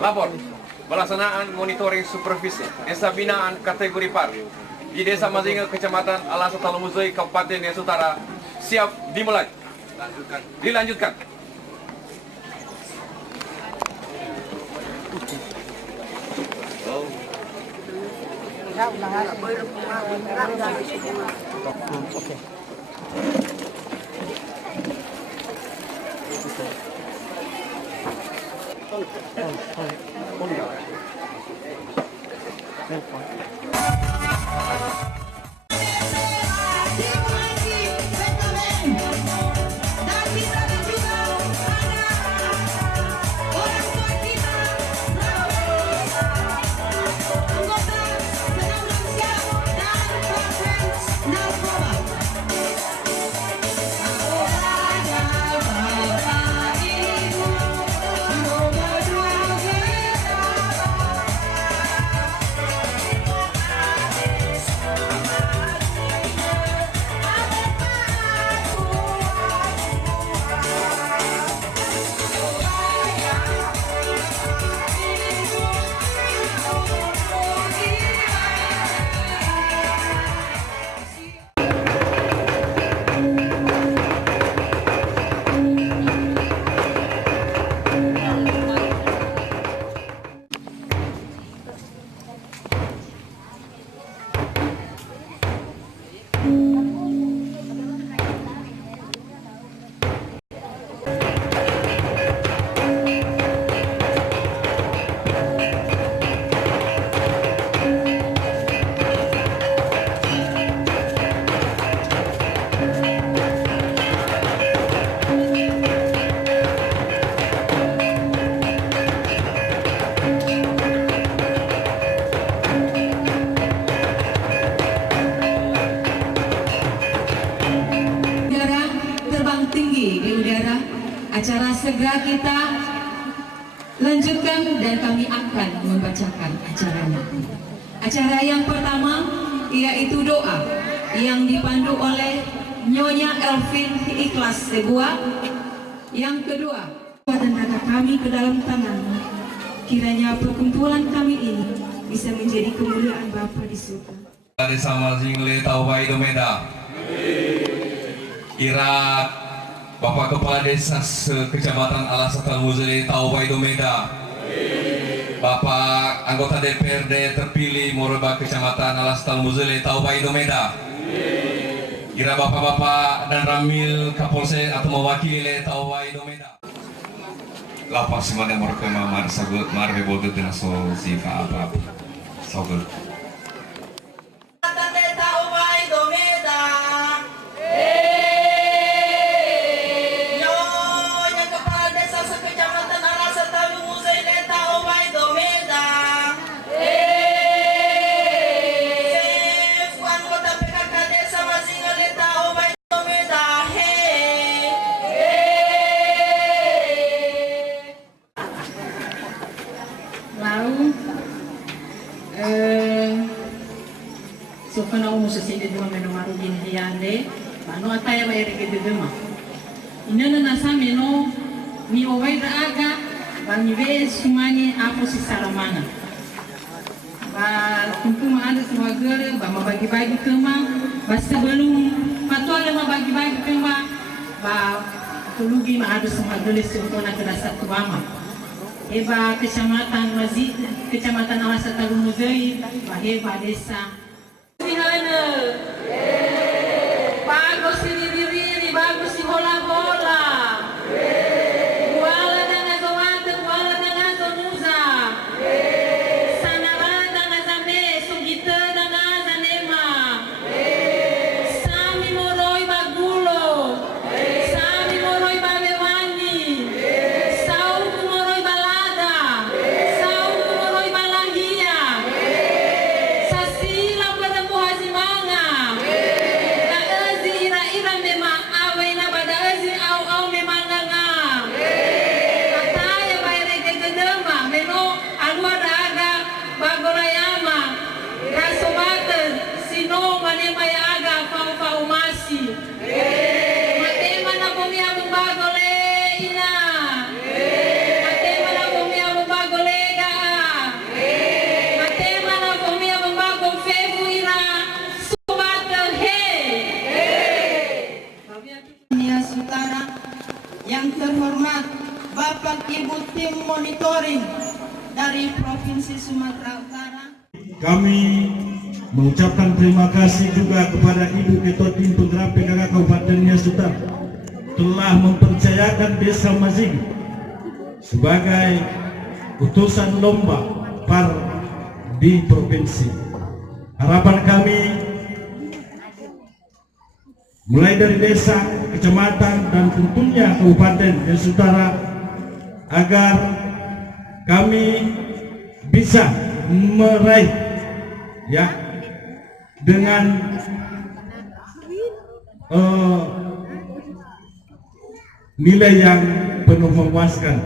Lapor pelaksanaan monitoring supervisi desa binaan kategori par di Desa Mazinga, Kecamatan Alasa Talumuzoi, Kabupaten Nias Utara siap dimulai. Dilanjutkan. Oke. Acara segera kita lanjutkan dan kami akan membacakan acaranya. Acara yang pertama yaitu doa yang dipandu oleh Nyonya Elvin Ikhlas Sebuah. Yang kedua, tenaga kami ke dalam tangan. Kiranya perkumpulan kami ini bisa menjadi kemuliaan Bapa di surga. Desa Mazingle Taubai Domeda. Irak Bapak Kepala Desa Kecamatan Alasa Talumuzoi Taubai Domeda. Bapak Anggota DPRD terpilih Moroba Kecamatan Alasa Talumuzoi Taubai Domeda. Kira bapak-bapak dan Ramil Kapolsek atau mewakili Taubai Domeda. Lapas semana mereka sagut marbe bodoh dengan sifa apa sagut. Sofana umu sesede dua meno maru gini hiande, mano ataya ba ere gede dema. Inana nasa meno mi owai aga, ba mi be sumani apo si saramana. Ba kumpuma ada semua gere, ba mabagi-bagi kema, ba sebelum patwale mabagi-bagi kema, ba tulugi ma ada semua gere sofana kedasa tuama. Eba Kecamatan Mazid, Kecamatan Alasa Talumuzoi, ba heba desa. Bagus diri, bagus di bola-bola. Wala na ngazawante, wala na ngazonuza. Sanarada ngazame, sugita na ngazanema. Sami moroi bagulo. Sami moroi babewani. Sauku moroi balada. Sauku moroi balahia. Sasila Bapak Ibu tim monitoring dari Provinsi Sumatera Utara. Kami mengucapkan terima kasih juga kepada Ibu Ketua Tim Penggerak PKK Kabupaten Nias Utara telah mempercayakan Desa Mazing sebagai utusan lomba PAR di provinsi. Harapan kami mulai dari desa, kecamatan, dan tentunya Kabupaten Nias Utara agar kami bisa meraih dengan nilai yang penuh memuaskan.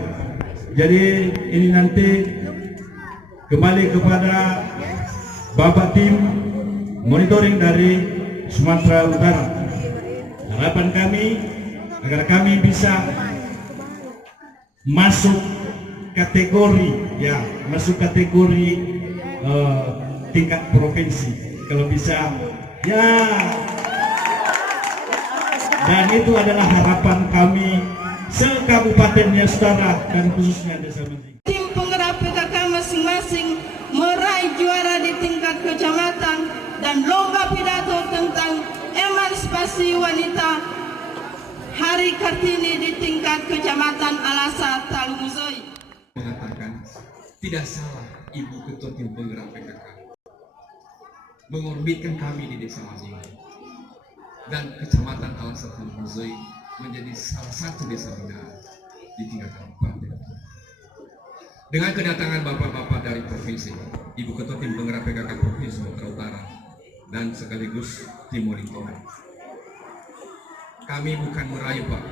Jadi ini nanti kembali kepada Bapak tim monitoring dari Sumatera Utara. Harapan kami agar kami bisa masuk kategori tingkat provinsi kalau bisa dan itu adalah harapan kami se-Kabupaten Nias Utara dan khususnya Desa Mazing. Tim penggerak PKK masing-masing meraih juara di tingkat kecamatan dan lomba pidato tentang emansipasi wanita Hari Kartini di tingkat kecamatan Alasa Talumuzoi. Mengatakan tidak salah Ibu Ketua Tim Penggerak PKK mengorbitkan kami di Desa Mazing dan Kecamatan Alasa Talumuzoi menjadi salah satu desa binaan di tingkat kabupaten. Dengan kedatangan bapak-bapak dari provinsi, Ibu Ketua Tim Penggerak PKK Provinsi Sumatera Utara dan sekaligus tim monitoring, kami bukan merayu Pak.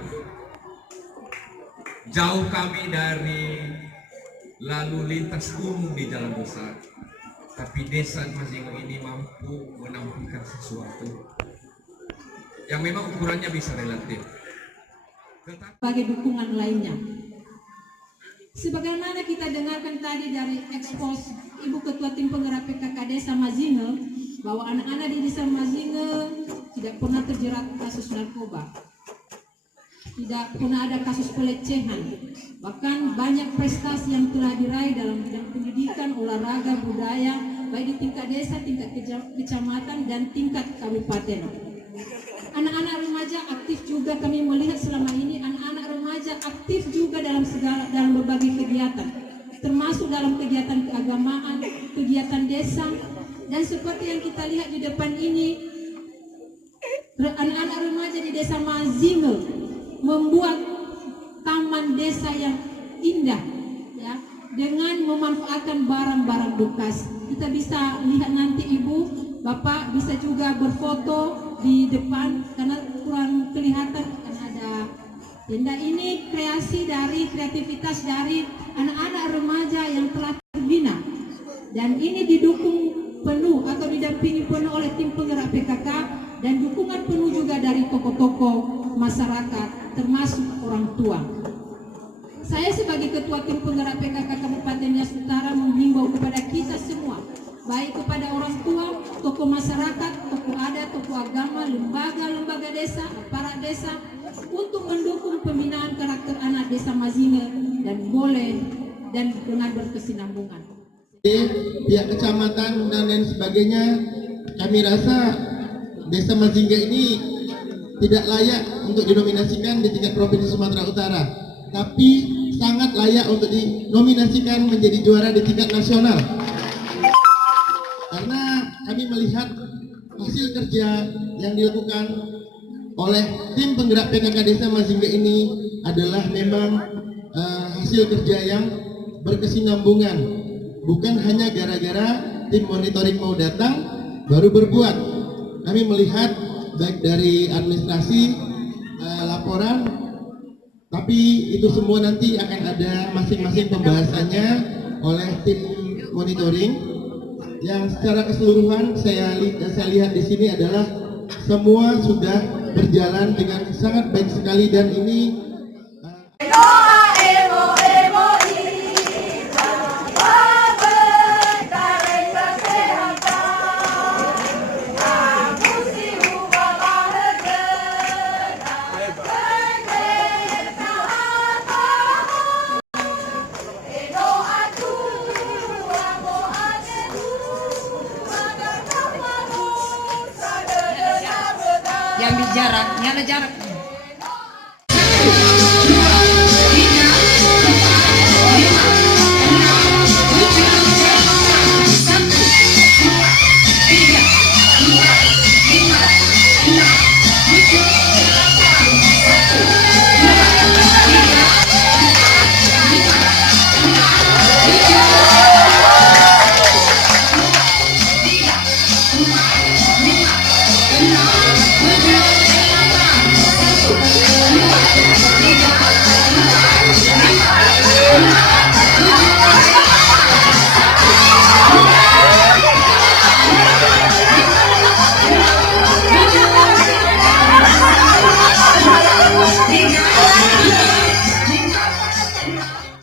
Jauh kami dari lalu lintas umum di jalan besar, tapi Desa Mazing ini mampu menampilkan sesuatu yang memang ukurannya bisa relatif. Sebagai dukungan lainnya. Sebagaimana kita dengarkan tadi dari ekspos Ibu Ketua Tim Penggerak PKK Desa Mazing bahwa anak-anak di Desa Mazing tidak pernah terjerat kasus narkoba, tidak pernah ada kasus pelecehan, bahkan banyak prestasi yang telah diraih dalam bidang pendidikan, olahraga, budaya, baik di tingkat desa, tingkat kecamatan, dan tingkat kabupaten. Anak-anak remaja aktif juga, kami melihat selama ini anak-anak remaja aktif juga dalam berbagai kegiatan, termasuk dalam kegiatan keagamaan, kegiatan desa, dan seperti yang kita lihat di depan ini, anak-anak remaja di Desa Mazing membuat taman desa yang indah, dengan memanfaatkan barang-barang bekas. Kita bisa lihat nanti Ibu, Bapak bisa juga berfoto di depan karena kurang kelihatan karena ada tenda. Ini kreativitas dari anak-anak remaja yang telah terbina, dan ini didukung penuh atau didampingi penuh oleh tim penggerak PKK dan dukungan penuh juga dari tokoh-tokoh masyarakat termasuk orang tua. Saya sebagai Ketua Tim Penggerak PKK Kabupaten Nias Utara menghimbau kepada kita semua, baik kepada orang tua, tokoh masyarakat, tokoh adat, tokoh agama, lembaga-lembaga desa, aparat desa, untuk mendukung pembinaan karakter anak Desa Mazing dan dengan berkesinambungan. Pihak kecamatan dan lain sebagainya, kami rasa Desa Mazing ini tidak layak untuk dinominasikan di tingkat Provinsi Sumatera Utara, tapi sangat layak untuk dinominasikan menjadi juara di tingkat nasional. Karena kami melihat hasil kerja yang dilakukan oleh tim penggerak PKK Desa Mazing ini adalah memang hasil kerja yang berkesinambungan, bukan hanya gara-gara tim monitoring mau datang baru berbuat. Kami melihat baik dari administrasi, laporan, tapi itu semua nanti akan ada masing-masing pembahasannya oleh tim monitoring. Yang secara keseluruhan saya lihat di sini adalah semua sudah berjalan dengan sangat baik sekali, dan ini saudara, nyala jarak.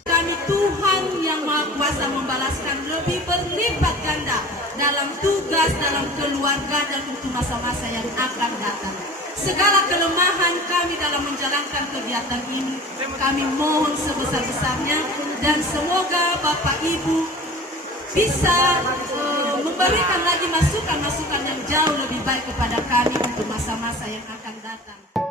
Kami Tuhan yang Maha Kuasa membalaskan lebih berlipat ganda dalam tugas, dalam keluarga dan untuk masa-masa yang akan datang. Segala kelemahan kami dalam menjalankan kegiatan ini, kami mohon sebesar-besarnya dan semoga Bapak Ibu bisa memberikan lagi masukan-masukan yang jauh lebih baik kepada kami untuk masa-masa yang akan datang.